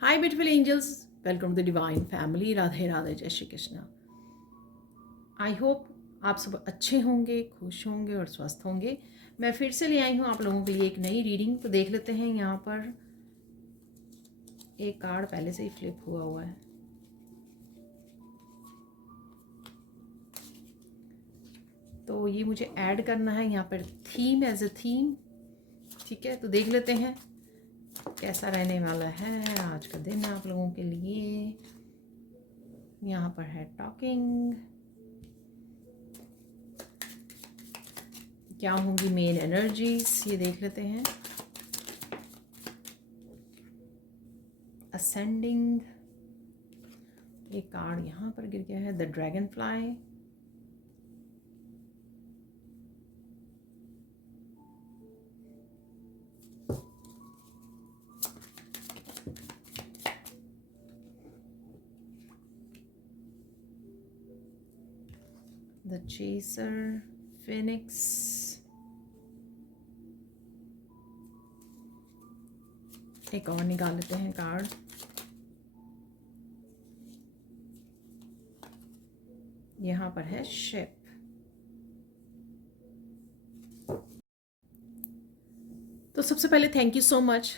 Hi beautiful angels, welcome to the divine family. Radhe Radhe, जय Shri Krishna. I hope आप सब अच्छे होंगे, खुश होंगे और स्वस्थ होंगे। मैं फिर से ले आई हूँ आप लोगों के लिए एक नई रीडिंग। तो देख लेते हैं, यहाँ पर एक कार्ड पहले से ही फ्लिप हुआ है। तो ये मुझे ऐड करना है यहाँ पर थीम, एज अ थीम। ठीक है, तो देख लेते हैं कैसा रहने वाला है आज का दिन आप लोगों के लिए। यहाँ पर है टॉकिंग, क्या होंगी मेन एनर्जीज, ये देख लेते हैं। असेंडिंग, एक कार्ड यहाँ पर गिर गया है, the dragon fly. The chaser, Phoenix. एक और निकाल लेते हैं कार्ड। यहाँ पर है शिप। तो सबसे पहले थैंक यू सो मच,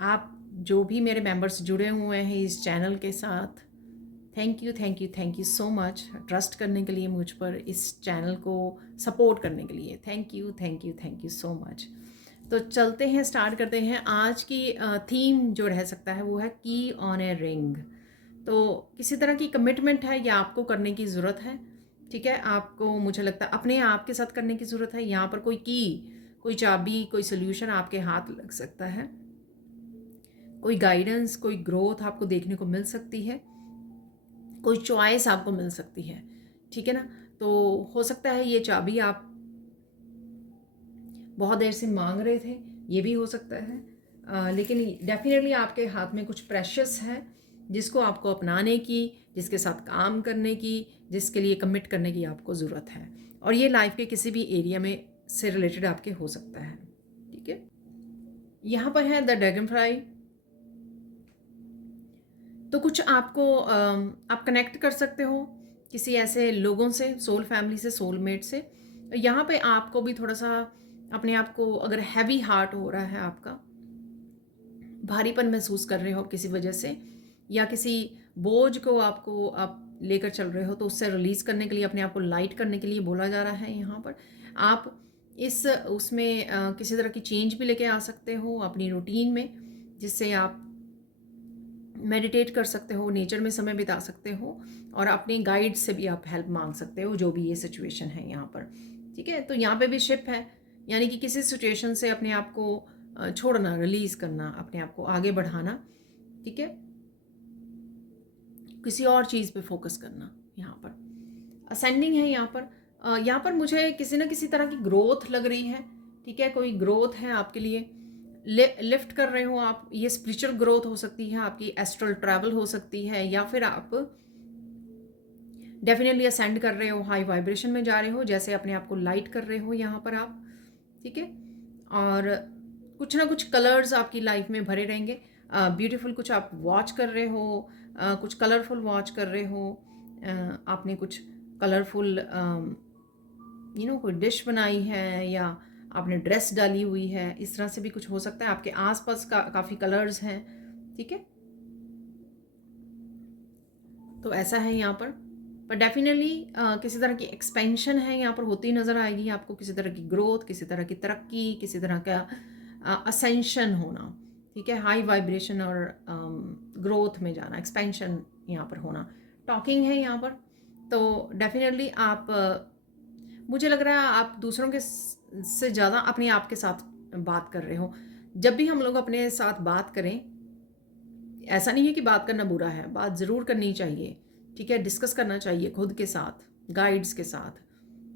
आप जो भी मेरे मेंबर्स जुड़े हुए हैं इस चैनल के साथ। Thank you thank you thank you so much, trust करने के लिए मुझ पर, इस चैनल को सपोर्ट करने के लिए। Thank you thank you thank you so much. तो चलते हैं, स्टार्ट करते हैं। आज की थीम जो रह सकता है वो है की ऑन ए रिंग। तो किसी तरह की कमिटमेंट है या आपको करने की ज़रूरत है। ठीक है, आपको, मुझे लगता है अपने आप के साथ करने की ज़रूरत है। यहाँ पर कोई की, कोई चाबी, कोई सोल्यूशन आपके हाथ लग सकता है। कोई गाइडेंस, कोई ग्रोथ आपको देखने को मिल सकती है। कोई चॉइस आपको मिल सकती है। ठीक है ना। तो हो सकता है ये चाबी आप बहुत देर से मांग रहे थे, ये भी हो सकता है। लेकिन डेफिनेटली आपके हाथ में कुछ प्रेशियस है जिसको आपको अपनाने की, जिसके साथ काम करने की, जिसके लिए कमिट करने की आपको ज़रूरत है। और ये लाइफ के किसी भी एरिया में से रिलेटेड आपके हो सकता है। ठीक है, यहाँ पर है द ड्रैगन फ्लाई। तो कुछ आपको आप कनेक्ट कर सकते हो किसी ऐसे लोगों से, सोल फैमिली से, सोलमेट से। यहाँ पे आपको भी थोड़ा सा अपने आप को, अगर हैवी हार्ट हो रहा है आपका, भारीपन महसूस कर रहे हो किसी वजह से, या किसी बोझ को आपको आप लेकर चल रहे हो, तो उससे रिलीज़ करने के लिए, अपने आप को लाइट करने के लिए बोला जा रहा है यहाँ पर। आप इस उसमें किसी तरह की चेंज भी लेके आ सकते हो अपनी रूटीन में, जिससे आप मेडिटेट कर सकते हो, नेचर में समय बिता सकते हो, और अपने गाइड से भी आप हेल्प मांग सकते हो, जो भी ये सिचुएशन है यहाँ पर। ठीक है, तो यहाँ पे भी शिप है, यानी कि किसी सिचुएशन से अपने आप को छोड़ना, रिलीज करना, अपने आप को आगे बढ़ाना। ठीक है, किसी और चीज़ पे फोकस करना। यहाँ पर असेंडिंग है। यहाँ पर मुझे किसी न किसी तरह की ग्रोथ लग रही है। ठीक है, कोई ग्रोथ है आपके लिए, लिफ्ट कर रहे हो आप। ये स्पिरिचुअल ग्रोथ हो सकती है आपकी, एस्ट्रल ट्रैवल हो सकती है, या फिर आप डेफिनेटली असेंड कर रहे हो, हाई वाइब्रेशन में जा रहे हो, जैसे अपने आप को लाइट कर रहे हो यहाँ पर आप। ठीक है, और कुछ ना कुछ कलर्स आपकी लाइफ में भरे रहेंगे। ब्यूटीफुल कुछ आप वॉच कर रहे हो, कुछ कलरफुल वॉच कर रहे हो। आपने कुछ कलरफुल कोई डिश बनाई है, या आपने ड्रेस डाली हुई है, इस तरह से भी कुछ हो सकता है। आपके आसपास काफ़ी कलर्स हैं। ठीक है, तो ऐसा है यहाँ पर डेफिनेटली किसी तरह की एक्सपेंशन है यहाँ पर होती नज़र आएगी आपको, किसी तरह की ग्रोथ, किसी तरह की तरक्की, किसी तरह का असेंशन होना। ठीक है, हाई वाइब्रेशन और ग्रोथ में जाना, एक्सपेंशन यहाँ पर होना। टॉकिंग है यहाँ पर, तो डेफिनेटली आप मुझे लग रहा है आप दूसरों के से ज़्यादा अपने आप के साथ बात कर रहे हो। जब भी हम लोग अपने साथ बात करें, ऐसा नहीं है कि बात करना बुरा है, बात ज़रूर करनी चाहिए। ठीक है, डिस्कस करना चाहिए खुद के साथ, गाइड्स के साथ,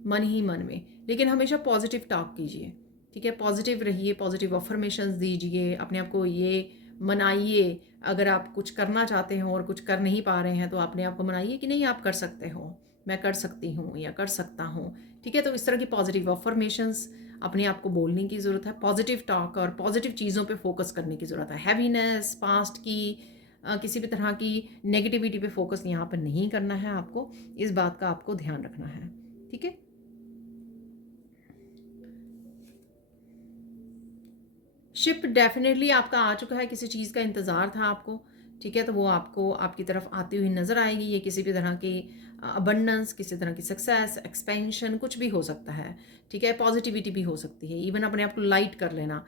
मन ही मन में, लेकिन हमेशा पॉजिटिव टॉक कीजिए। ठीक है, पॉजिटिव रहिए, पॉजिटिव अफर्मेशंस दीजिए, अपने आप को ये मनाइए। अगर आप कुछ करना चाहते हो और कुछ कर नहीं पा रहे हैं, तो अपने आप को मनाइए कि नहीं, आप कर सकते हो, मैं कर सकती हूँ या कर सकता हूँ। ठीक है, तो इस तरह की पॉजिटिव अफर्मेशंस अपने आप को बोलने की ज़रूरत है, पॉजिटिव टॉक और पॉजिटिव चीज़ों पे फोकस करने की ज़रूरत है। हैवीनेस, पास्ट की किसी भी तरह की नेगेटिविटी पे फोकस यहाँ पर नहीं करना है आपको, इस बात का आपको ध्यान रखना है, ठीक है। शिप डेफिनेटली आपका आ चुका है, किसी चीज़ का इंतज़ार था आपको, ठीक है, तो वो आपको आपकी तरफ आती हुई नज़र आएगी। ये किसी भी तरह की अबंडेंस, किसी तरह की सक्सेस, एक्सपेंशन कुछ भी हो सकता है, ठीक है। पॉजिटिविटी भी हो सकती है, इवन अपने आप को लाइट कर लेना,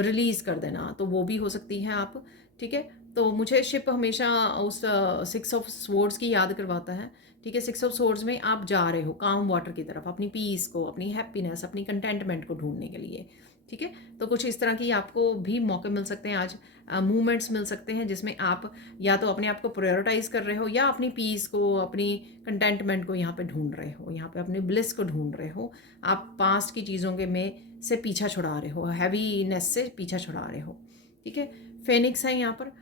रिलीज़ कर देना, तो वो भी हो सकती है आप, ठीक है। तो मुझे शिप हमेशा उस 6 ऑफ स्वॉर्ड्स की याद करवाता है, ठीक है। 6 ऑफ स्वॉर्ड्स में आप जा रहे हो काम वाटर की तरफ, अपनी पीस को, अपनी हैप्पीनेस, अपनी कंटेंटमेंट को ढूंढने के लिए, ठीक है। तो कुछ इस तरह की आपको भी मौके मिल सकते हैं आज, मूवमेंट्स मिल सकते हैं जिसमें आप या तो अपने आप को प्रायोरिटाइज कर रहे हो या अपनी पीस को, अपनी कंटेंटमेंट को यहाँ पे ढूंढ रहे हो, यहाँ पे अपने ब्लिस को ढूंढ रहे हो। आप पास्ट की चीज़ों के में से पीछा छुड़ा रहे हो, हैवीनेस से पीछा छुड़ा रहे हो, ठीक है। फेनिक्स है यहाँ पर,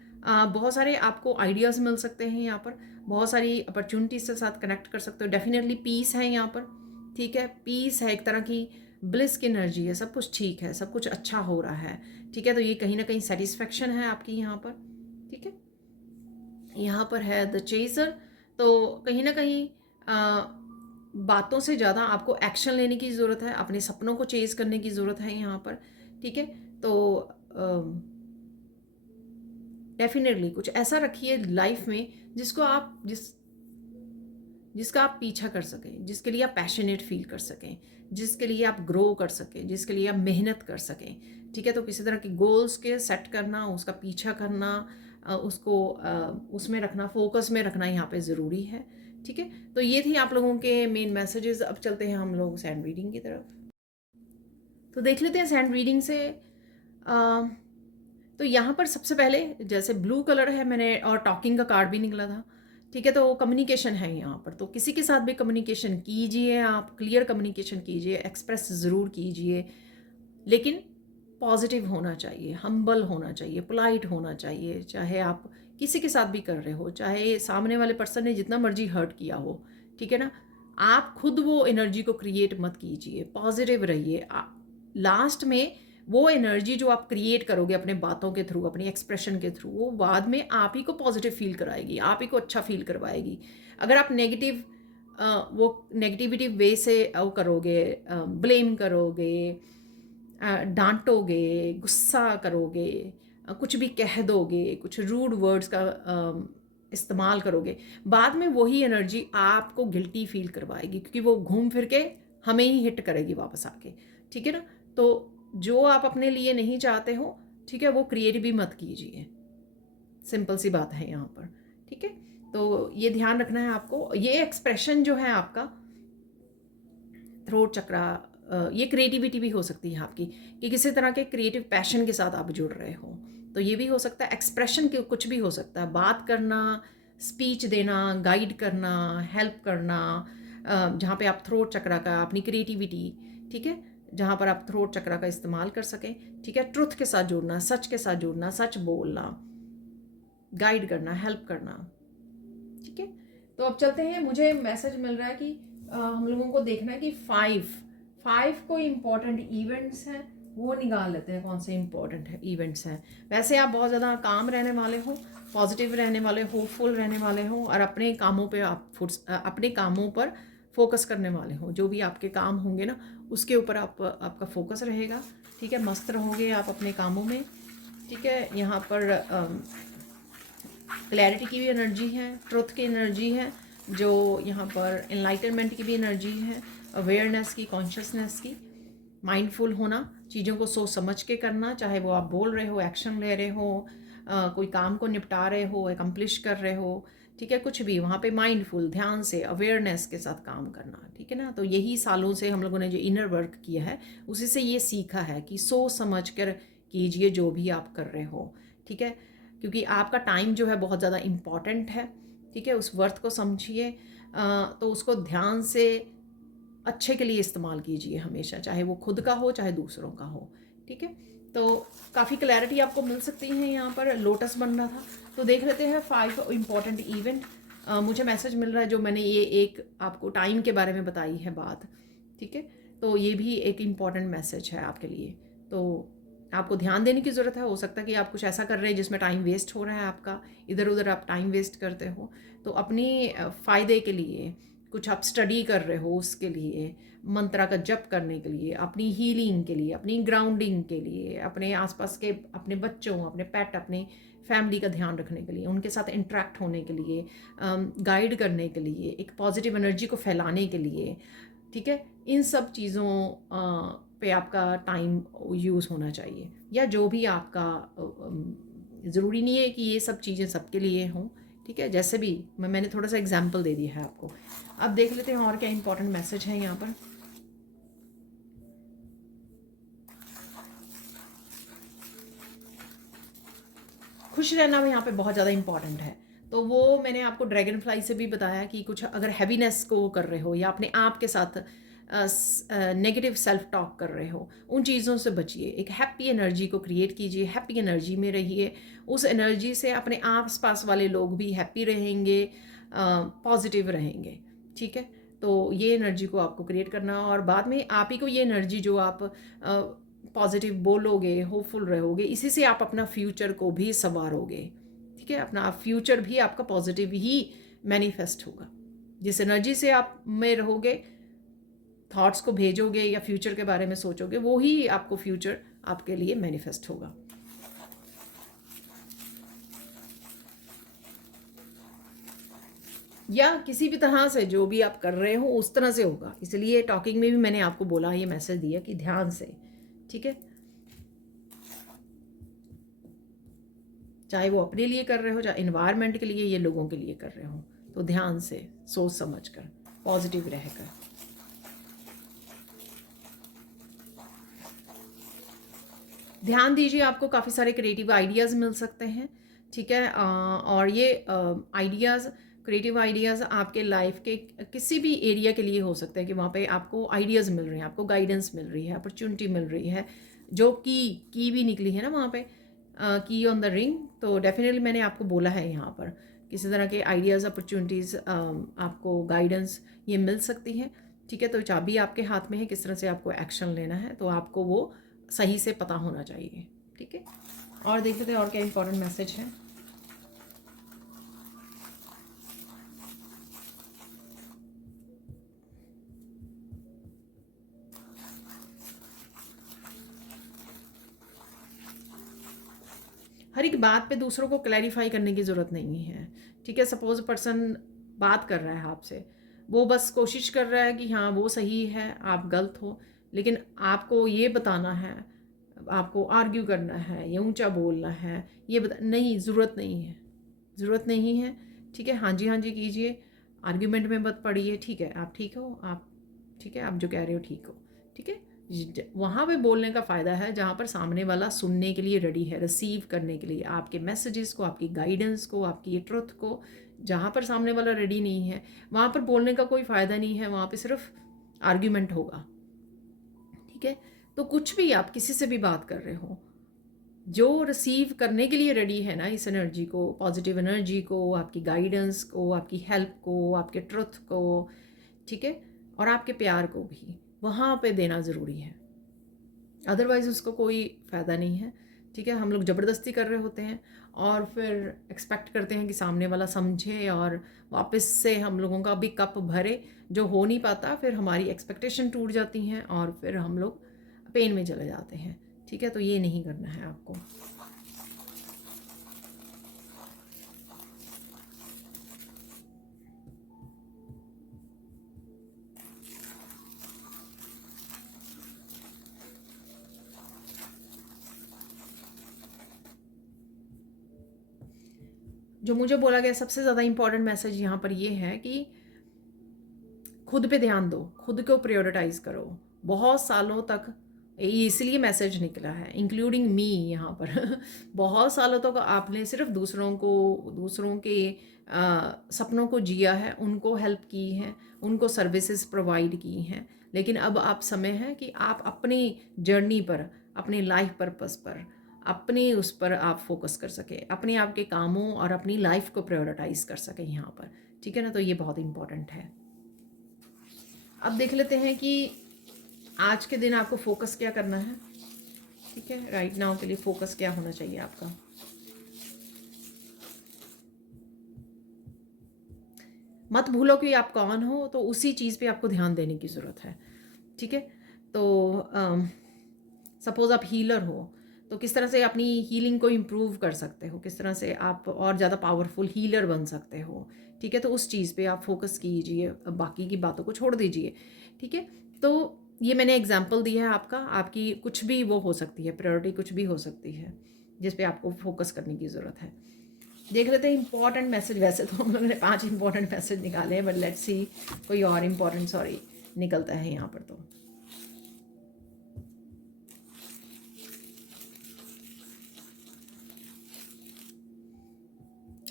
बहुत सारे आपको आइडियाज़ मिल सकते हैं यहाँ पर, बहुत सारी अपॉर्चुनिटीज के साथ कनेक्ट कर सकते हो। डेफिनेटली पीस है यहाँ पर, ठीक है। पीस है, एक तरह की ब्लिस की एनर्जी है, सब कुछ ठीक है, सब कुछ अच्छा हो रहा है, ठीक है। तो ये कहीं ना कहीं सेटिस्फेक्शन है आपकी यहाँ पर, ठीक है। यहाँ पर है द चेजर, तो कहीं ना कहीं बातों से ज़्यादा आपको एक्शन लेने की ज़रूरत है, अपने सपनों को चेज करने की ज़रूरत है यहाँ पर, ठीक है। तो डेफिनेटली कुछ ऐसा रखिए लाइफ में जिसको आप जिसका आप पीछा कर सकें, जिसके लिए आप पैशनेट फील कर सकें, जिसके लिए आप ग्रो कर सकें, जिसके लिए आप मेहनत कर सकें, ठीक है। तो किसी तरह के गोल्स के सेट करना, उसका पीछा करना, उसको उसमें रखना, फोकस में रखना यहाँ पे ज़रूरी है, ठीक है। तो ये थी आप लोगों के मेन मैसेजेस। अब चलते हैं हम लोग सैंड रीडिंग की तरफ। तो देख लेते हैं सैंड रीडिंग से। तो यहाँ पर सबसे पहले जैसे ब्लू कलर है, मैंने और टॉकिंग का कार्ड भी निकला था, ठीक है। तो कम्युनिकेशन है यहाँ पर, तो किसी के साथ भी कम्युनिकेशन कीजिए, आप क्लियर कम्युनिकेशन कीजिए, एक्सप्रेस ज़रूर कीजिए, लेकिन पॉजिटिव होना चाहिए, हम्बल होना चाहिए, पोलाइट होना चाहिए। चाहे आप किसी के साथ भी कर रहे हो, चाहे सामने वाले पर्सन ने जितना मर्जी हर्ट किया हो, ठीक है ना, आप खुद वो एनर्जी को क्रिएट मत कीजिए, पॉजिटिव रहिए। लास्ट में वो एनर्जी जो आप क्रिएट करोगे अपने बातों के थ्रू, अपनी एक्सप्रेशन के थ्रू, वो बाद में आप ही को पॉजिटिव फील कराएगी, आप ही को अच्छा फील करवाएगी। अगर आप नेगेटिव वो नेगेटिविटी वे से वो करोगे, ब्लेम करोगे, डांटोगे, गुस्सा करोगे, कुछ भी कह दोगे, कुछ रूड वर्ड्स का इस्तेमाल करोगे, बाद में वही एनर्जी आपको गिल्टी फील करवाएगी, क्योंकि वो घूम फिर के हमें ही हिट करेगी वापस आके, ठीक है ना। तो जो आप अपने लिए नहीं चाहते हो, ठीक है, वो क्रिएट भी मत कीजिए, सिंपल सी बात है यहाँ पर, ठीक है। तो ये ध्यान रखना है आपको। ये एक्सप्रेशन जो है आपका थ्रोट चक्रा, ये क्रिएटिविटी भी हो सकती है आपकी, कि किसी तरह के क्रिएटिव पैशन के साथ आप जुड़ रहे हो, तो ये भी हो सकता है। एक्सप्रेशन के कुछ भी हो सकता है, बात करना, स्पीच देना, गाइड करना, हेल्प करना, जहाँ पे आप थ्रोट चक्रा का अपनी क्रिएटिविटी, ठीक है, जहाँ पर आप थ्रोट चक्रा का इस्तेमाल कर सकें, ठीक है। ट्रुथ के साथ जुड़ना, सच के साथ जुड़ना, सच बोलना, गाइड करना, हेल्प करना, ठीक है। तो अब चलते हैं, मुझे मैसेज मिल रहा है कि हम लोगों को देखना है कि फाइव कोई इंपॉर्टेंट इवेंट्स हैं, वो निकाल लेते हैं कौन से इंपॉर्टेंट इवेंट्स हैं। वैसे आप बहुत ज़्यादा काम रहने वाले हो, पॉजिटिव रहने वाले, होपफुल रहने वाले हो, और अपने कामों पे आप अपने कामों पर फोकस करने वाले हो। जो भी आपके काम होंगे ना, उसके ऊपर आपका फोकस रहेगा, ठीक है। मस्त रहोगे आप अपने कामों में, ठीक है। यहाँ पर क्लैरिटी की भी एनर्जी है, ट्रुथ की एनर्जी है, जो यहाँ पर एनलाइटनमेंट की भी एनर्जी है, अवेयरनेस की, कॉन्शियसनेस की, माइंडफुल होना, चीज़ों को सोच समझ के करना, चाहे वो आप बोल रहे हो, एक्शन ले रहे हो, कोई काम को निपटा रहे हो, एकम्प्लिश कर रहे हो, ठीक है, कुछ भी वहाँ पे माइंडफुल, ध्यान से, अवेयरनेस के साथ काम करना, ठीक है ना। तो यही सालों से हम लोगों ने जो इनर वर्क किया है, उसी से ये सीखा है कि सोच समझ कर कीजिए जो भी आप कर रहे हो, ठीक है, क्योंकि आपका टाइम जो है बहुत ज़्यादा इम्पॉर्टेंट है, ठीक है। उस वर्थ को समझिए, तो उसको ध्यान से अच्छे के लिए इस्तेमाल कीजिए हमेशा, चाहे वो खुद का हो चाहे दूसरों का हो, ठीक है। तो काफ़ी क्लैरिटी आपको मिल सकती है। यहाँ पर लोटस बन रहा था, तो देख लेते हैं 5 इम्पॉर्टेंट इवेंट। मुझे मैसेज मिल रहा है, जो मैंने ये एक आपको टाइम के बारे में बताई है बात, ठीक है। तो ये भी एक इम्पॉर्टेंट मैसेज है आपके लिए। तो आपको ध्यान देने की ज़रूरत है। हो सकता है कि आप कुछ ऐसा कर रहे हैं जिसमें टाइम वेस्ट हो रहा है आपका, इधर उधर आप टाइम वेस्ट करते हो। तो अपने फ़ायदे के लिए कुछ आप स्टडी कर रहे हो, उसके लिए मंत्रा का जप करने के लिए, अपनी हीलिंग के लिए, अपनी ग्राउंडिंग के लिए, अपने आसपास के अपने बच्चों, अपने पेट, अपने फैमिली का ध्यान रखने के लिए, उनके साथ इंटरेक्ट होने के लिए, गाइड करने के लिए, एक पॉजिटिव एनर्जी को फैलाने के लिए, ठीक है, इन सब चीज़ों पे आपका टाइम यूज़ होना चाहिए। या जो भी आपका ज़रूरी नहीं है कि ये सब चीज़ें सबके लिए हों, ठीक है, जैसे भी मैंने थोड़ा सा एग्जाम्पल दे दिया है आपको। अब देख लेते हैं और क्या इंपॉर्टेंट मैसेज है यहाँ पर। खुश रहना भी यहाँ पे बहुत ज़्यादा इंपॉर्टेंट है। तो वो मैंने आपको ड्रैगन फ्लाई से भी बताया कि कुछ अगर हैवीनेस को कर रहे हो या अपने आप के साथ नेगेटिव सेल्फ टॉक कर रहे हो, उन चीज़ों से बचिए। एक हैप्पी एनर्जी को क्रिएट कीजिए, हैप्पी एनर्जी में रहिए। उस एनर्जी से अपने आस पास वाले लोग भी हैप्पी रहेंगे, पॉजिटिव रहेंगे, ठीक है। तो ये एनर्जी को आपको क्रिएट करना, और बाद में आप ही को ये एनर्जी जो आप पॉजिटिव बोलोगे, होपफुल रहोगे, इसी से आप अपना फ्यूचर को भी संवारोगे, ठीक है। अपना फ्यूचर भी आपका पॉजिटिव ही मैनिफेस्ट होगा। जिस एनर्जी से आप में रहोगे, थॉट्स को भेजोगे या फ्यूचर के बारे में सोचोगे, वो ही आपको फ्यूचर आपके लिए मैनिफेस्ट होगा। या किसी भी तरह से जो भी आप कर रहे हो उस तरह से होगा। इसलिए टॉकिंग में भी मैंने आपको बोला, ये मैसेज दिया कि ध्यान से, ठीक है, चाहे वो अपने लिए कर रहे हो, चाहे इन्वायरमेंट के लिए, ये लोगों के लिए कर रहे हो, तो ध्यान से, सोच समझ कर, पॉजिटिव रहकर। ध्यान दीजिए, आपको काफ़ी सारे क्रिएटिव आइडियाज़ मिल सकते हैं, ठीक है। और ये आइडियाज़, क्रिएटिव आइडियाज़ आपके लाइफ के किसी भी एरिया के लिए हो सकते हैं, कि वहाँ पे आपको आइडियाज़ मिल रहे हैं, आपको गाइडेंस मिल रही है, अपॉर्चुनिटी मिल रही है। जो की भी निकली है ना वहाँ पे, की ऑन द रिंग, तो डेफिनेटली मैंने आपको बोला है यहाँ पर किसी तरह के आइडियाज़, अपॉर्चुनिटीज़, आपको गाइडेंस ये मिल सकती है, ठीक है। तो चाबी आपके हाथ में है, किस तरह से आपको एक्शन लेना है, तो आपको वो सही से पता होना चाहिए, ठीक है। और देख लेते हैं और क्या इंपॉर्टेंट मैसेज है। हर एक बात पे दूसरों को क्लैरिफाई करने की ज़रूरत नहीं है, ठीक है। सपोज पर्सन बात कर रहा है आपसे, वो बस कोशिश कर रहा है कि हाँ वो सही है, आप गलत हो, लेकिन आपको ये बताना है, आपको आर्ग्यू करना है, ये ऊंचा बोलना है, ये नहीं, ज़रूरत नहीं है, ज़रूरत नहीं है, ठीक है। हाँ जी कीजिए, आर्ग्यूमेंट में मत पड़िए, ठीक है। आप ठीक हो, आप ठीक है, आप जो कह रहे हो ठीक हो, ठीक है। वहाँ पे बोलने का फ़ायदा है जहाँ पर सामने वाला सुनने के लिए रेडी है, रिसीव करने के लिए आपके मैसेजेस को, आपकी गाइडेंस को, आपकी ये ट्रुथ को। जहाँ पर सामने वाला रेडी नहीं है, वहाँ पर बोलने का कोई फ़ायदा नहीं है, वहाँ पे सिर्फ आर्ग्यूमेंट होगा, ठीक है। तो कुछ भी आप किसी से भी बात कर रहे हो, जो रिसीव करने के लिए रेडी है ना इस एनर्जी को, पॉजिटिव एनर्जी को, आपकी गाइडेंस को, आपकी हेल्प को, आपके ट्रुथ को, ठीक है, और आपके प्यार को भी वहाँ पे देना ज़रूरी है। अदरवाइज़ उसको कोई फ़ायदा नहीं है, ठीक है। हम लोग ज़बरदस्ती कर रहे होते हैं और फिर एक्सपेक्ट करते हैं कि सामने वाला समझे और वापस से हम लोगों का भी कप भरे, जो हो नहीं पाता। फिर हमारी एक्सपेक्टेशन टूट जाती हैं और फिर हम लोग पेन में चले जाते हैं, ठीक है। तो ये नहीं करना है आपको। जो मुझे बोला गया सबसे ज़्यादा इम्पॉर्टेंट मैसेज यहाँ पर ये है कि खुद पे ध्यान दो, खुद को प्रायोरिटाइज़ करो। बहुत सालों तक इसलिए मैसेज निकला है, इंक्लूडिंग मी यहाँ पर बहुत सालों तक आपने सिर्फ दूसरों को, दूसरों के सपनों को जिया है, उनको हेल्प की है, उनको सर्विसेज प्रोवाइड की हैं। लेकिन अब आप समय है कि आप अपनी जर्नी पर, अपनी लाइफ पर्पस पर, अपने उस पर आप फोकस कर सके, अपने आप के कामों और अपनी लाइफ को प्रायोरिटाइज़ कर सके यहाँ पर, ठीक है ना। तो ये बहुत इम्पोर्टेंट है। अब देख लेते हैं कि आज के दिन आपको फोकस क्या करना है, ठीक है, राइट नाउ के लिए फोकस क्या होना चाहिए आपका। मत भूलो कि आप कौन हो, तो उसी चीज़ पे आपको ध्यान देने की ज़रूरत है, ठीक है। तो सपोज़ आप हीलर हो, तो किस तरह से अपनी हीलिंग को इम्प्रूव कर सकते हो, किस तरह से आप और ज़्यादा पावरफुल हीलर बन सकते हो, ठीक है। तो उस चीज़ पे आप फोकस कीजिए, बाकी की बातों को छोड़ दीजिए, ठीक है। तो ये मैंने एग्जाम्पल दिया है आपका, आपकी कुछ भी वो हो सकती है, प्रायोरिटी कुछ भी हो सकती है जिस पे आपको फोकस करने की ज़रूरत है। देख लेते हैं इंपॉर्टेंट मैसेज। वैसे तो हम लोगों ने 5 इंपॉर्टेंट मैसेज निकाले हैं, बट लेट्स सी कोई और इंपॉर्टेंट सॉरी निकलता है यहाँ पर। तो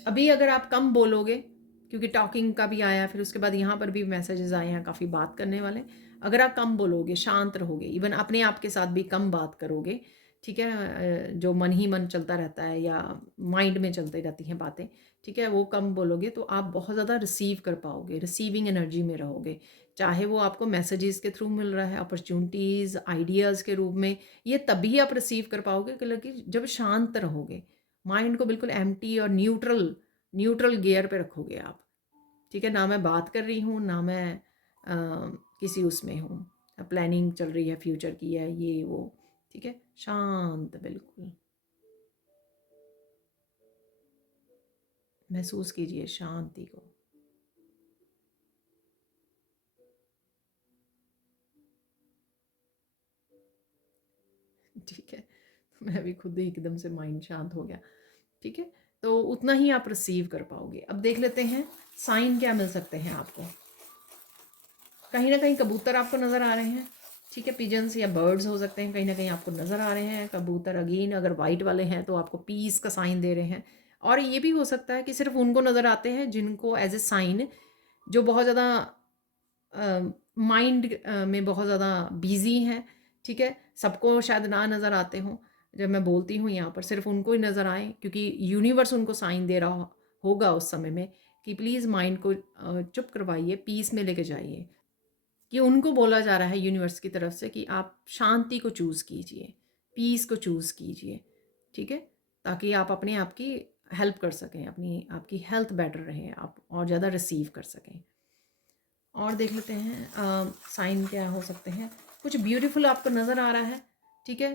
अभी अगर आप कम बोलोगे, क्योंकि टॉकिंग का भी आया, फिर उसके बाद यहाँ पर भी मैसेजेस आए हैं काफ़ी बात करने वाले। अगर आप कम बोलोगे, शांत रहोगे, इवन अपने आप के साथ भी कम बात करोगे, ठीक है, जो मन ही मन चलता रहता है या माइंड में चलती रहती हैं बातें, ठीक है, वो कम बोलोगे तो आप बहुत ज़्यादा रिसीव कर पाओगे, रिसीविंग एनर्जी में रहोगे। चाहे वो आपको मैसेजेस के थ्रू मिल रहा है, अपॉर्चुनिटीज़, आइडियाज़ के रूप में, ये तभी आप रिसीव कर पाओगे कि जब शांत रहोगे, माइंड को बिल्कुल एम्प्टी और न्यूट्रल न्यूट्रल गियर पे रखोगे आप, ठीक है। ना मैं बात कर रही हूँ, ना मैं किसी उसमें हूँ, प्लानिंग चल रही है फ्यूचर की है, ये वो, ठीक है, शांत बिल्कुल। महसूस कीजिए शांति को। ठीक है, मैं भी खुद ही एकदम से माइंड शांत हो गया, ठीक है। तो उतना ही आप रिसीव कर पाओगे। अब देख लेते हैं साइन क्या मिल सकते हैं आपको। कहीं ना कहीं कबूतर आपको नज़र आ रहे हैं, ठीक है, पिजन्स या बर्ड्स हो सकते हैं, कहीं ना कहीं आपको नज़र आ रहे हैं कबूतर। अगेन अगर वाइट वाले हैं तो आपको पीस का साइन दे रहे हैं। और ये भी हो सकता है कि सिर्फ उनको नज़र आते हैं जिनको एज ए साइन, जो बहुत ज़्यादा माइंड में बहुत ज़्यादा बिजी हैं, ठीक है। सबको शायद ना नज़र आते हों, जब मैं बोलती हूँ यहाँ पर सिर्फ उनको ही नज़र आए, क्योंकि यूनिवर्स उनको साइन दे रहा होगा उस समय में कि प्लीज़ माइंड को चुप करवाइए, पीस में लेके जाइए। कि उनको बोला जा रहा है यूनिवर्स की तरफ से कि आप शांति को चूज़ कीजिए, पीस को चूज़ कीजिए, ठीक है, ताकि आप अपने आप की हेल्प कर सकें, अपनी आपकी हेल्थ बेटर रहे, आप और ज़्यादा रिसीव कर सकें। और देख लेते हैं साइन क्या हो सकते हैं। कुछ ब्यूटीफुल आपको नज़र आ रहा है, ठीक है।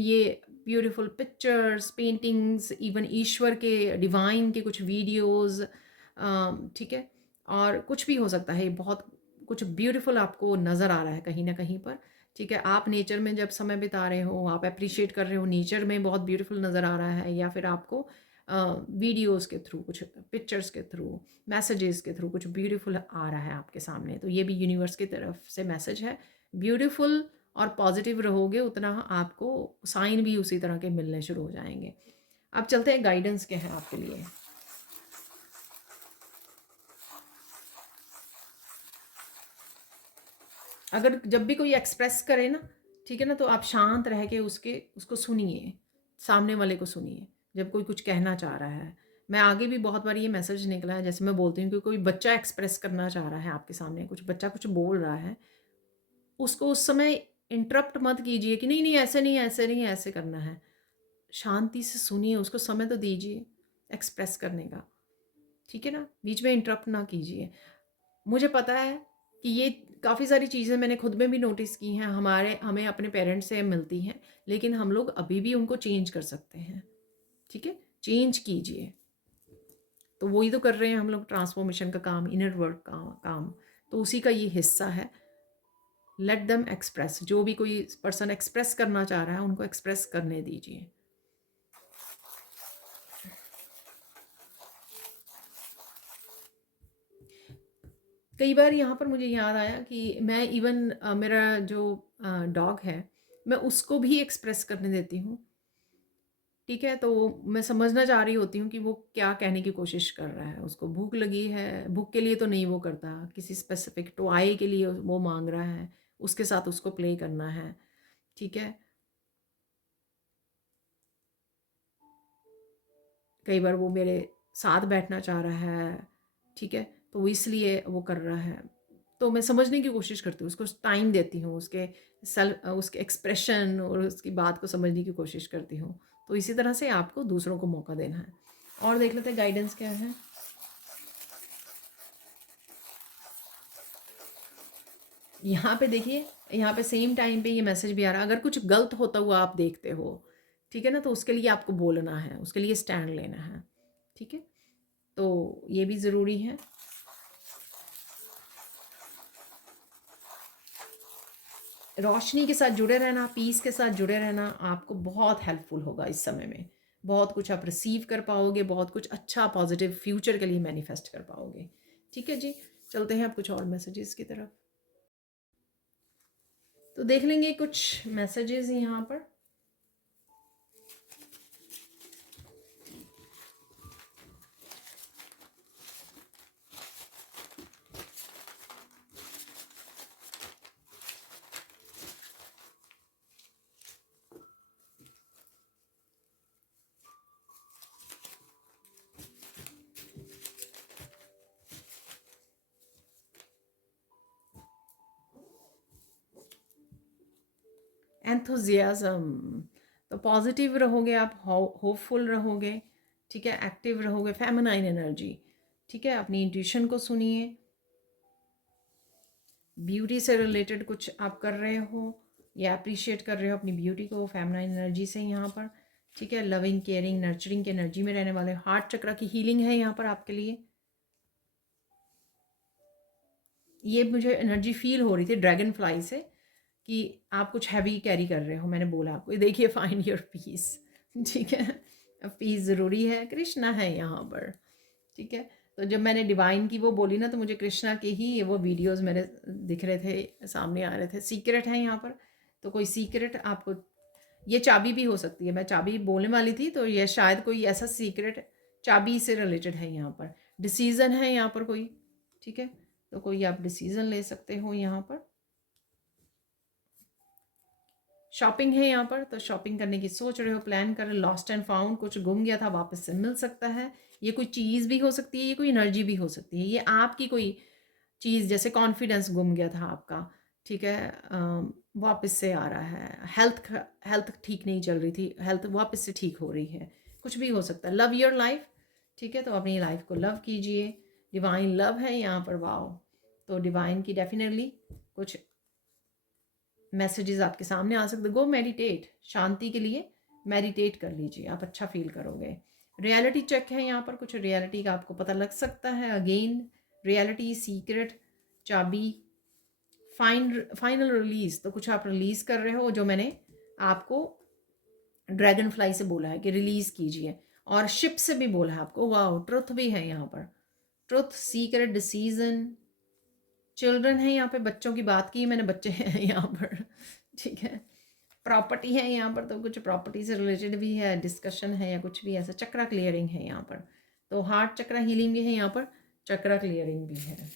ये ब्यूटीफुल पिक्चर्स, पेंटिंग्स, इवन ईश्वर के डिवाइन के कुछ वीडियोस, ठीक है। और कुछ भी हो सकता है, बहुत कुछ ब्यूटीफुल आपको नज़र आ रहा है कहीं ना कहीं पर, ठीक है। आप नेचर में जब समय बिता रहे हो, आप अप्रिशिएट कर रहे हो, नेचर में बहुत ब्यूटीफुल नज़र आ रहा है, या फिर आपको वीडियोस के थ्रू, कुछ पिक्चर्स के थ्रू, मैसेजेस के थ्रू कुछ ब्यूटीफुल आ रहा है आपके सामने। तो ये भी यूनिवर्स की तरफ से मैसेज है। ब्यूटीफुल और पॉजिटिव रहोगे उतना आपको साइन भी उसी तरह के मिलने शुरू हो जाएंगे। अब चलते हैं गाइडेंस क्या है आपके लिए। अगर जब भी कोई एक्सप्रेस करे ना, ठीक है ना, तो आप शांत रह के उसको सुनिए, सामने वाले को सुनिए जब कोई कुछ कहना चाह रहा है। मैं आगे भी बहुत बार ये मैसेज निकला है, जैसे मैं बोलती हूँ कि कोई बच्चा एक्सप्रेस करना चाह रहा है आपके सामने, कुछ बच्चा कुछ बोल रहा है, उसको उस समय इंटरप्ट मत कीजिए कि नहीं नहीं ऐसे नहीं, ऐसे नहीं, ऐसे करना है। शांति से सुनिए, उसको समय तो दीजिए एक्सप्रेस करने का, ठीक है ना, बीच में इंटरप्ट ना कीजिए। मुझे पता है कि ये काफ़ी सारी चीज़ें मैंने खुद में भी नोटिस की हैं, हमें अपने पेरेंट्स से मिलती हैं, लेकिन हम लोग अभी भी उनको चेंज कर सकते हैं, ठीक है, चेंज कीजिए। तो वही तो कर रहे हैं हम लोग, ट्रांसफॉर्मेशन का काम, इनर वर्क का काम, तो उसी का ये हिस्सा है। लेट देम एक्सप्रेस, जो भी कोई पर्सन एक्सप्रेस करना चाह रहा है उनको एक्सप्रेस करने दीजिए। कई बार यहाँ पर मुझे याद आया कि मैं इवन मेरा जो डॉग है, मैं उसको भी एक्सप्रेस करने देती हूँ, ठीक है। तो मैं समझना चाह रही होती हूँ कि वो क्या कहने की कोशिश कर रहा है, उसको भूख लगी है, भूख के लिए तो नहीं वो करता, किसी स्पेसिफिक टॉय के लिए वो मांग रहा है, उसके साथ उसको प्ले करना है, ठीक है। कई बार वो मेरे साथ बैठना चाह रहा है, ठीक है, तो वो इसलिए वो कर रहा है। तो मैं समझने की कोशिश करती हूँ, उसको टाइम देती हूँ, उसके एक्सप्रेशन और उसकी बात को समझने की कोशिश करती हूँ। तो इसी तरह से आपको दूसरों को मौका देना है। और देख लेते हैं गाइडेंस क्या है। यहाँ पे देखिए, यहाँ पे सेम टाइम पे ये मैसेज भी आ रहा है, अगर कुछ गलत होता हुआ आप देखते हो, ठीक है ना, तो उसके लिए आपको बोलना है, उसके लिए स्टैंड लेना है, ठीक है, तो ये भी ज़रूरी है। रोशनी के साथ जुड़े रहना, पीस के साथ जुड़े रहना आपको बहुत हेल्पफुल होगा इस समय में। बहुत कुछ आप रिसीव कर पाओगे, बहुत कुछ अच्छा पॉजिटिव फ्यूचर के लिए मैनिफेस्ट कर पाओगे। ठीक है जी, चलते हैं अब कुछ और मैसेजेस की तरफ। तो देख लेंगे कुछ मैसेजेस यहाँ पर। एंथुजियाज्म, तो पॉजिटिव रहोगे आप, होपफुल रहोगे, ठीक है, एक्टिव रहोगे, फेमिनाइन एनर्जी, ठीक है, अपनी इंट्यूशन को सुनिए। ब्यूटी से रिलेटेड कुछ आप कर रहे हो या अप्रिशिएट कर रहे हो अपनी ब्यूटी को, फेमिनाइन एनर्जी से यहाँ पर, ठीक है, लविंग केयरिंग नर्चरिंग की एनर्जी में रहने वाले, हार्ट चक्र की हीलिंग है यहाँ पर आपके लिए। ये मुझे एनर्जी फील हो रही थी ड्रैगन फ्लाई से कि आप कुछ हैवी कैरी कर रहे हो, मैंने बोला आपको, देखिए फाइंड योर पीस, ठीक है, पीस ज़रूरी है, कृष्णा है यहाँ पर, ठीक है। तो जब मैंने डिवाइन की वो बोली ना, तो मुझे कृष्णा के ही वो वीडियोस मेरे दिख रहे थे, सामने आ रहे थे। सीक्रेट है यहाँ पर, तो कोई सीक्रेट आपको, ये चाबी भी हो सकती है, मैं चाबी बोलने वाली थी, तो ये शायद कोई ऐसा सीक्रेट चाबी से रिलेटेड है यहाँ पर। डिसीज़न है यहाँ पर कोई, ठीक है, तो कोई आप डिसीज़न ले सकते हो यहाँ पर। शॉपिंग है यहाँ पर, तो शॉपिंग करने की सोच रहे हो, प्लान कर रहे हो, लॉस्ट एंड फाउंड, कुछ गुम गया था वापस से मिल सकता है। ये कोई चीज़ भी हो सकती है, ये कोई एनर्जी भी हो सकती है, ये आपकी कोई चीज़, जैसे कॉन्फिडेंस गुम गया था आपका, ठीक है, वापस से आ रहा है। हेल्थ ठीक नहीं चल रही थी, हेल्थ वापस से ठीक हो रही है, कुछ भी हो सकता है। लव योर लाइफ, ठीक है, तो अपनी लाइफ को लव कीजिए, डिवाइन लव है यहाँ पर, वाओ। तो डिवाइन की डेफिनेटली कुछ मैसेजेस आपके सामने आ सकते। गो मेडिटेट, शांति के लिए मेडिटेट कर लीजिए, आप अच्छा फील करोगे। रियलिटी चेक है यहाँ पर, कुछ रियलिटी का आपको पता लग सकता है। अगेन रियलिटी, सीक्रेट, चाबी, फाइनल रिलीज, तो कुछ आप रिलीज कर रहे हो जो मैंने आपको ड्रैगन फ्लाई से बोला है कि रिलीज कीजिए, और शिप से भी बोला है आपको। वाह, ट्रुथ भी है यहाँ पर, ट्रुथ, सीक्रेट, डिसीजन, चिल्ड्रन है यहाँ पे, बच्चों की बात की मैंने, बच्चे हैं यहाँ पर, ठीक है। प्रॉपर्टी है यहाँ पर, तो कुछ प्रॉपर्टी से रिलेटेड भी है, डिस्कशन है या कुछ भी ऐसा। चक्रा क्लियरिंग है यहाँ पर, तो हार्ट चक्रा हीलिंग भी है यहाँ पर, चक्रा क्लियरिंग भी है।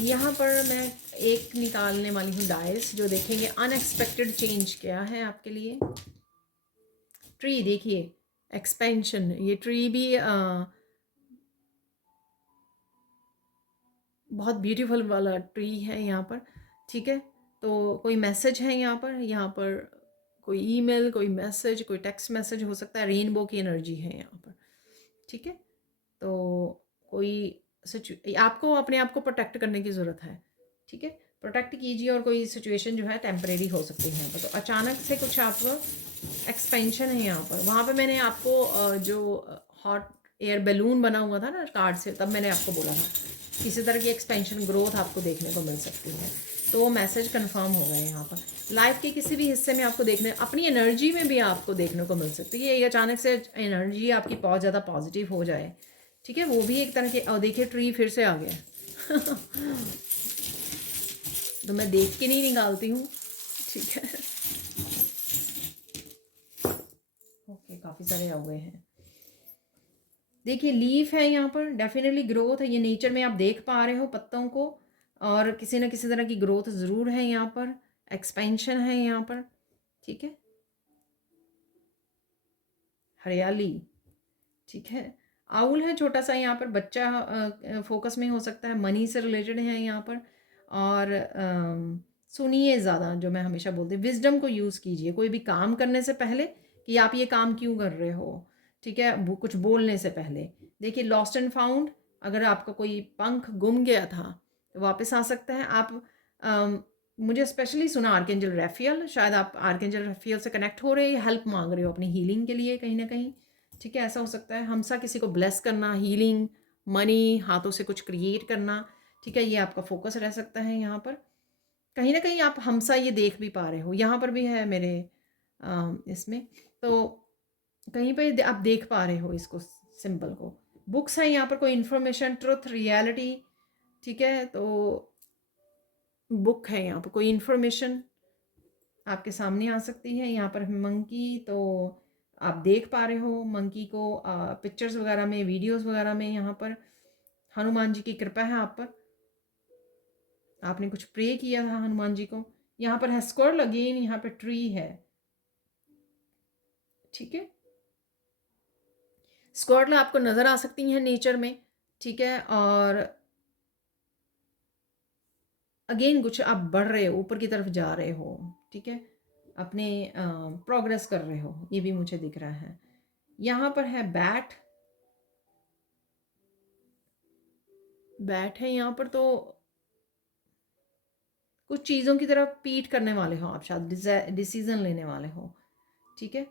यहाँ पर मैं एक निकालने वाली हूँ डाइस, जो देखेंगे अनएक्सपेक्टेड चेंज क्या है आपके लिए। ट्री देखिए, एक्सपेंशन, ये ट्री भी बहुत ब्यूटीफुल वाला ट्री है यहाँ पर, ठीक है। तो कोई मैसेज है यहाँ पर कोई ईमेल, कोई मैसेज, कोई टेक्स्ट मैसेज हो सकता है। रेनबो की एनर्जी है यहाँ पर, ठीक है। तो कोई आपको अपने आप को प्रोटेक्ट करने की ज़रूरत है, ठीक है, प्रोटेक्ट कीजिए। और कोई सिचुएशन जो है टेम्परेरी हो सकती है यहाँ पर, तो अचानक से कुछ आपको एक्सपेंशन है यहाँ पर। वहाँ पे मैंने आपको जो हॉट एयर बैलून बना हुआ था ना कार्ड से, तब मैंने आपको बोला था किसी तरह की एक्सपेंशन ग्रोथ आपको देखने को मिल सकती है। तो वो मैसेज कंफर्म हो गए यहाँ पर। लाइफ के किसी भी हिस्से में आपको देखने, अपनी एनर्जी में भी आपको देखने को मिल सकती है। ये अचानक से एनर्जी आपकी बहुत ज़्यादा पॉजिटिव हो जाए, ठीक है, वो भी एक तरह के। और देखिए ट्री फिर से आ गया तो मैं देख के नहीं निकालती हूँ, ठीक है। ओके, काफ़ी सारे आ गए हैं। देखिए लीफ है यहाँ पर, डेफिनेटली ग्रोथ है, ये नेचर में आप देख पा रहे हो पत्तों को, और किसी न किसी तरह की ग्रोथ ज़रूर है यहाँ पर। एक्सपेंशन है यहाँ पर, ठीक है। हरियाली, ठीक है। आउल है छोटा सा यहाँ पर, बच्चा फोकस में हो सकता है, मनी से रिलेटेड है यहाँ पर। और सुनिए ज़्यादा, जो मैं हमेशा बोलती हूँ, विजडम को यूज़ कीजिए कोई भी काम करने से पहले, कि आप ये काम क्यों कर रहे हो, ठीक है, कुछ बोलने से पहले। देखिए लॉस्ट एंड फाउंड, अगर आपका कोई पंख गुम गया था तो वापस आ सकता है। आप मुझे स्पेशली सुना आर्कएंजल रैफियल, शायद आप आर्कएंजल रैफियल से कनेक्ट हो रहे हैं, हेल्प मांग रहे हो अपनी हीलिंग के लिए कहीं ना कहीं, ठीक है, ऐसा हो सकता है। हमसा किसी को ब्लेस करना, हीलिंग, मनी, हाथों से कुछ क्रिएट करना, ठीक है, ये आपका फोकस रह सकता है यहाँ पर। कहीं ना कहीं आप हमसा ये देख भी पा रहे हो, यहाँ पर भी है मेरे इसमें, तो कहीं पे आप देख पा रहे हो इसको, सिंबल को। बुक्स है यहाँ पर, कोई इन्फॉर्मेशन, ट्रुथ, रियलिटी, ठीक है, तो बुक है यहाँ पर, कोई इन्फॉर्मेशन आपके सामने आ सकती है। यहाँ पर मंकी, तो आप देख पा रहे हो मंकी को पिक्चर्स वगैरह में, वीडियोस वगैरह में। यहाँ पर हनुमान जी की कृपा है आप पर, आपने कुछ प्रे किया था हनुमान जी को। यहाँ पर है स्क्वायरल अगेन, यहाँ पर ट्री है, ठीक है। स्क्वायरल आपको नज़र आ सकती हैं नेचर में, ठीक है। और अगेन कुछ आप बढ़ रहे हो, ऊपर की तरफ जा रहे हो, ठीक है, अपने प्रोग्रेस कर रहे हो, ये भी मुझे दिख रहा है। यहाँ पर है बैट, बैट है यहाँ पर, तो कुछ चीज़ों की तरफ पीठ करने वाले हो आप, शायद डिसीजन लेने वाले हो, ठीक है,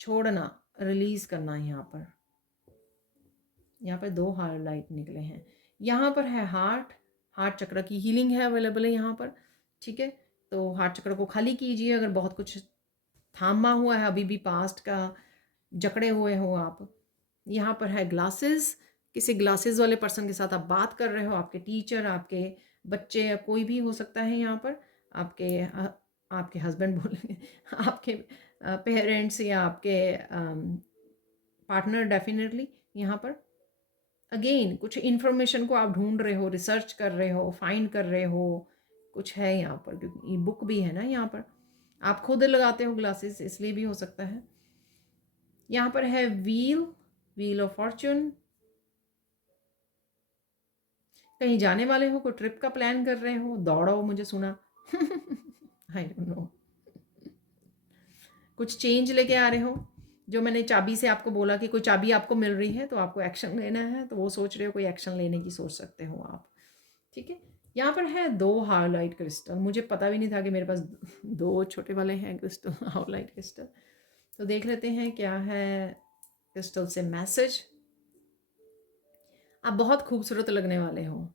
छोड़ना, रिलीज करना। यहाँ पर दो हाईलाइट निकले हैं। यहाँ पर है हार्ट, हार्ट चक्र की हीलिंग है अवेलेबल है यहाँ पर, ठीक है। तो हार्ट चक्र को खाली कीजिए, अगर बहुत कुछ थामा हुआ है अभी भी, पास्ट का जकड़े हुए हो आप। यहाँ पर है ग्लासेस, किसी ग्लासेस वाले पर्सन के साथ आप बात कर रहे हो, आपके टीचर, आपके बच्चे, या कोई भी हो सकता है यहाँ पर, आपके हस्बैंड बोलेंगे, आपके पेरेंट्स, या आपके पार्टनर, डेफिनेटली। यहाँ पर अगेन कुछ इन्फॉर्मेशन को आप ढूंढ रहे हो, रिसर्च कर रहे हो, फाइंड कर रहे हो, कुछ है यहाँ पर, क्योंकि बुक भी है ना यहाँ पर, आप खुद लगाते हो ग्लासेस, इसलिए भी हो सकता है। यहाँ पर है व्हील, व्हील ऑफ फॉर्च्यून, कहीं जाने वाले हो, कोई ट्रिप का प्लान कर रहे हो, दौड़ो मुझे सुना, आई डोंट नो, कुछ चेंज लेके आ रहे हो। जो मैंने चाबी से आपको बोला कि कोई चाबी आपको मिल रही है तो आपको एक्शन लेना है, तो वो सोच रहे हो, कोई एक्शन लेने की सोच सकते हो आप, ठीक है। यहाँ पर है दो हाईलाइट क्रिस्टल, मुझे पता भी नहीं था कि मेरे पास दो छोटे वाले हैं क्रिस्टल, हाईलाइट क्रिस्टल। तो देख लेते हैं क्या है क्रिस्टल से मैसेज। आप बहुत खूबसूरत लगने वाले हो,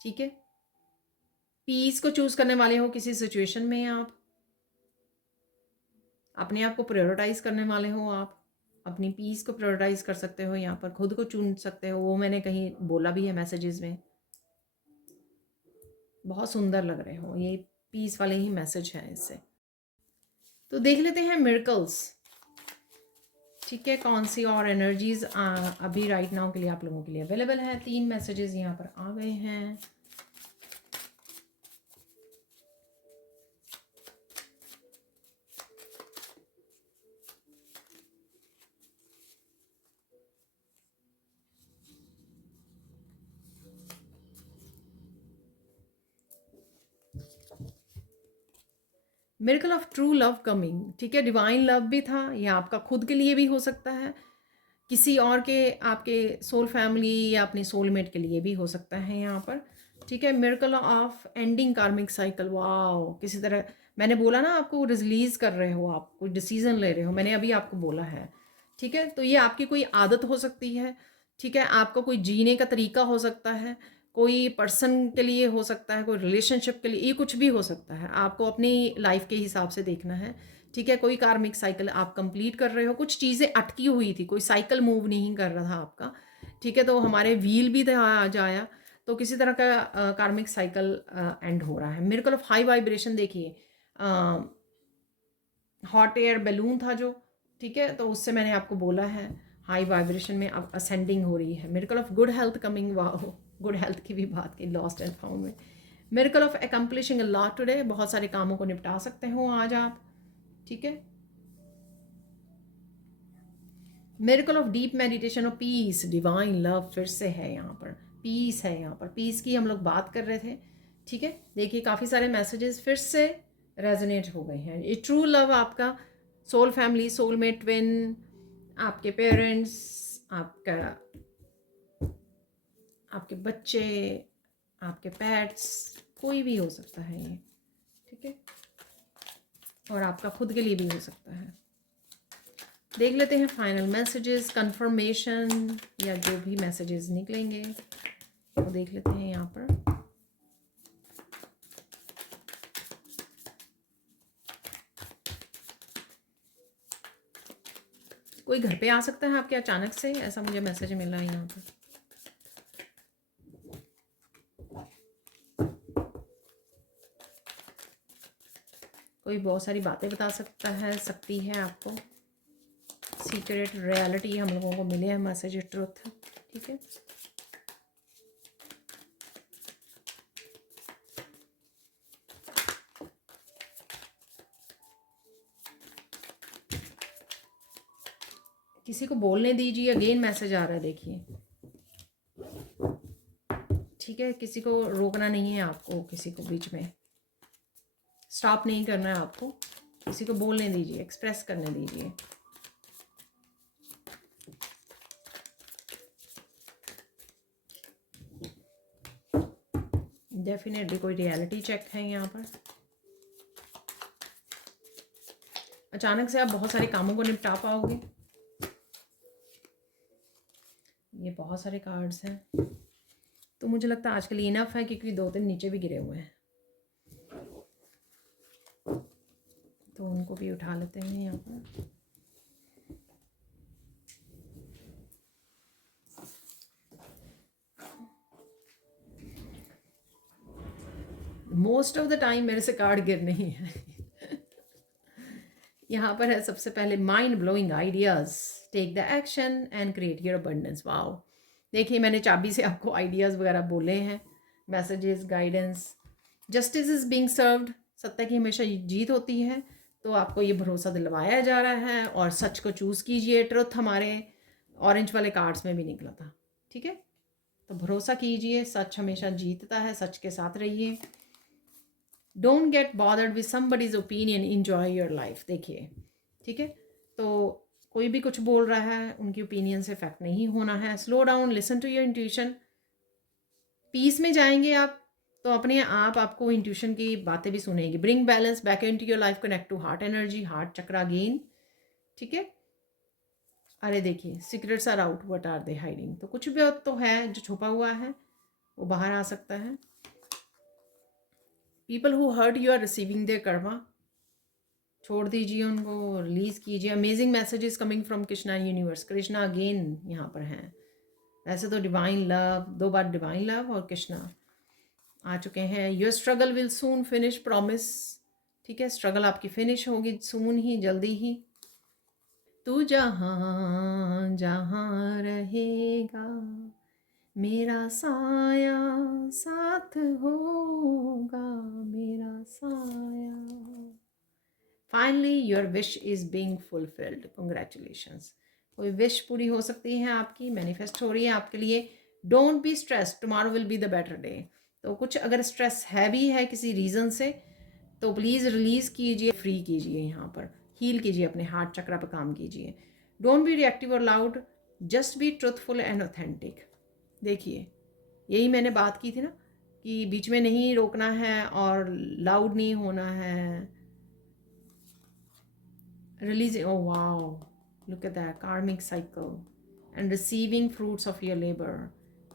ठीक है। पीस को चूज करने वाले हो किसी सिचुएशन में, आप अपने आप को प्रायोरिटाइज करने वाले हो, आप अपनी पीस को प्रायोरिटाइज कर सकते हो, यहाँ पर खुद को चुन सकते हो, वो मैंने कहीं बोला भी है मैसेजेस में। बहुत सुंदर लग रहे हो, ये पीस वाले ही मैसेज हैं इससे। तो देख लेते हैं मिरेकल्स, ठीक है, कौन सी और एनर्जीज अभी राइट नाउ के लिए आप लोगों के लिए अवेलेबल है। 3 मैसेजेस यहाँ पर आ गए हैं। Miracle of true love coming, ठीक है, डिवाइन लव भी था, ये आपका खुद के लिए भी हो सकता है, किसी और के, आपके सोल फैमिली या अपने सोलमेट के लिए भी हो सकता है यहाँ पर, ठीक है। मिरेकल ऑफ एंडिंग कार्मिक साइकिल, वाओ, किसी तरह मैंने बोला ना आपको, रिलीज कर रहे हो, आप कोई डिसीजन ले रहे हो, मैंने अभी आपको बोला है, ठीक है। तो ये आपकी कोई आदत हो सकती है, ठीक है, आपका कोई जीने का तरीका हो सकता है, कोई पर्सन के लिए हो सकता है, कोई रिलेशनशिप के लिए, ये कुछ भी हो सकता है, आपको अपनी लाइफ के हिसाब से देखना है, ठीक है। कोई कार्मिक साइकिल आप कंप्लीट कर रहे हो, कुछ चीज़ें अटकी हुई थी, कोई साइकिल मूव नहीं कर रहा था आपका, ठीक है, तो हमारे व्हील भी था आज आया, तो किसी तरह का कार्मिक साइकिल एंड हो रहा है। मिरेकल ऑफ हाई वाइब्रेशन, देखिए हॉट एयर बैलून था जो, ठीक है, तो उससे मैंने आपको बोला है हाई वाइब्रेशन में अब असेंडिंग हो रही है। Miracle of good health coming, वाह, गुड हेल्थ की भी बात की लॉस्ट एंड फाउंड में। Miracle of accomplishing a lot today, बहुत सारे कामों को निपटा सकते हो आज आप, ठीक है। मिरेकल ऑफ डीप मेडिटेशन और पीस, डिवाइन लव फिर से है यहाँ पर, पीस है यहाँ पर, पीस की हम लोग बात कर रहे थे। ठीक है, देखिए काफ़ी सारे मैसेजेस फिर से रेजोनेट हो गए हैं। ये ट्रू लव आपका सोल फैमिली, सोलमेट ट्विन, आपके पेरेंट्स, आपका आपके बच्चे, आपके पेट्स, कोई भी हो सकता है ये। ठीक है, और आपका खुद के लिए भी हो सकता है। देख लेते हैं फाइनल मैसेजेस, कंफर्मेशन या जो भी मैसेजेस निकलेंगे वो देख लेते हैं यहाँ पर। कोई घर पे आ सकता है आपके अचानक से, ऐसा मुझे मैसेज मिल रहा है यहाँ पर। कोई बहुत सारी बातें बता सकता है, सकती है आपको। सीक्रेट रियलिटी हम लोगों को मिले हैं, मैसेज ट्रुथ। ठीक है, किसी को बोलने दीजिए, अगेन मैसेज आ रहा है देखिए। ठीक है, किसी को रोकना नहीं है आपको, किसी को बीच में स्टॉप नहीं करना है आपको, किसी को बोलने दीजिए, एक्सप्रेस करने दीजिए। डेफिनेटली कोई रियलिटी चेक है यहाँ पर। अचानक से आप बहुत सारे कामों को निपटा पाओगे। ये बहुत सारे कार्ड्स हैं, तो मुझे लगता है आज के लिए इनफ है, क्योंकि 2-3 नीचे भी गिरे हुए हैं, तो उनको भी उठा लेते हैं यहाँ पर। मोस्ट ऑफ द टाइम मेरे से कार्ड गिर नहीं है। यहाँ पर है सबसे पहले mind blowing ideas, take the action and create your abundance. Wow, देखिए मैंने चाबी से आपको आइडियाज़ वगैरह बोले हैं, messages, guidance. Justice is being served, सत्य की हमेशा जीत होती है, तो आपको ये भरोसा दिलवाया जा रहा है, और सच को चूज़ कीजिए। ट्रुथ हमारे ऑरेंज वाले कार्ड्स में भी निकला था। ठीक है, तो भरोसा कीजिए, सच हमेशा जीतता है, सच के साथ रहिए। Don't get bothered with somebody's opinion, enjoy your life. देखिए, ठीक है, तो कोई भी कुछ बोल रहा है, उनकी ओपिनियन से इफेक्ट नहीं होना है। Slow down, listen to your intuition. Peace में जाएंगे आप, तो अपने आप आपको इंट्यूशन की बातें भी सुनेगी। Bring balance back into your life, connect to heart energy, heart chakra again. ठीक है, अरे देखिए, secrets are out, what are they hiding. तो कुछ भी तो है जो छुपा हुआ है, वो बाहर आ सकता है। People who hurt you are receiving their karma, छोड़ दीजिए उनको, रिलीज कीजिए। Amazing messages coming from Krishna universe. Krishna again यहाँ पर हैं, वैसे तो डिवाइन लव, 2 बार डिवाइन लव और कृष्णा आ चुके हैं। Your struggle will soon finish, promise. ठीक है, स्ट्रगल आपकी फिनिश होगी सून ही, जल्दी ही। तू जहाँ जहाँ रहेगा, मेरा साया साथ होगा, मेरा साया। Finally your wish is being fulfilled, congratulations. कोई विश पूरी हो सकती है आपकी, मैनिफेस्ट हो रही है आपके लिए। Don't be stress, tomorrow will be the better day. तो कुछ अगर स्ट्रेस है भी है किसी रीज़न से, तो प्लीज़ रिलीज़ कीजिए, फ्री कीजिए, यहाँ पर हील कीजिए, अपने हार्ट चक्र पर काम कीजिए। डोंट बी रिएक्टिव और loud, just be truthful and authentic. देखिए, यही मैंने बात की थी ना, कि बीच में नहीं रोकना है और लाउड नहीं होना है। Releasing, oh wow, look at that, karmic cycle and receiving fruits of your labor.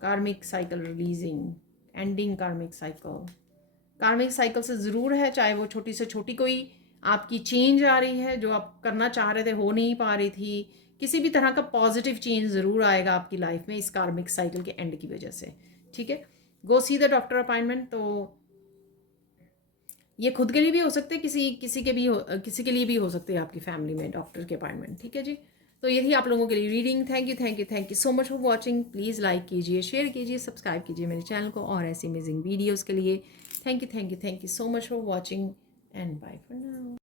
Karmic cycle releasing, ending karmic cycle. कार्मिक साइकिल से ज़रूर है, चाहे वो छोटी से छोटी कोई आपकी चेंज आ रही है जो आप करना चाह रहे थे, हो नहीं पा रही थी, किसी भी तरह का पॉजिटिव चेंज ज़रूर आएगा आपकी लाइफ में इस कार्मिक साइकिल के एंड की वजह से। ठीक है, गो सी द डॉक्टर अपॉइंटमेंट। तो ये खुद के लिए भी हो सकते हैं, किसी के लिए भी हो सकते हैं आपकी फैमिली में डॉक्टर के अपॉइंटमेंट। ठीक है जी, तो ये थी आप लोगों के लिए reading. Thank you so much for watching. Please like कीजिए, शेयर कीजिए, सब्सक्राइब कीजिए मेरे चैनल को और ऐसी अमेजिंग वीडियोज़ के लिए। Thank you so much for watching and bye for now.